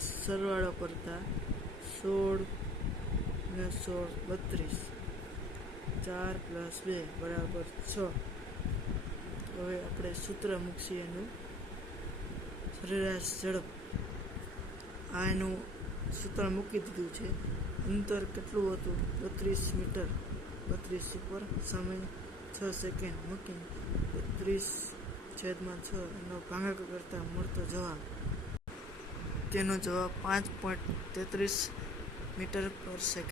સરવાળો કરતા 16 ને 16 32, 4 + 2 = 6. હવે આપણે સૂત્ર મૂકીએ એનું સરેરાશ ઝડપ. આ એનું સૂત્ર મૂકી દીધું છે. અંતર કેટલું હતું? 32 મીટર. 32 ઉપર સમય 6 સેકન્ડ મૂકીને 32/6 એનો ભાગાકાર કરતા મળતો જવાબ, તેનો જવાબ 5.33 મીટર પર સેકન્ડ.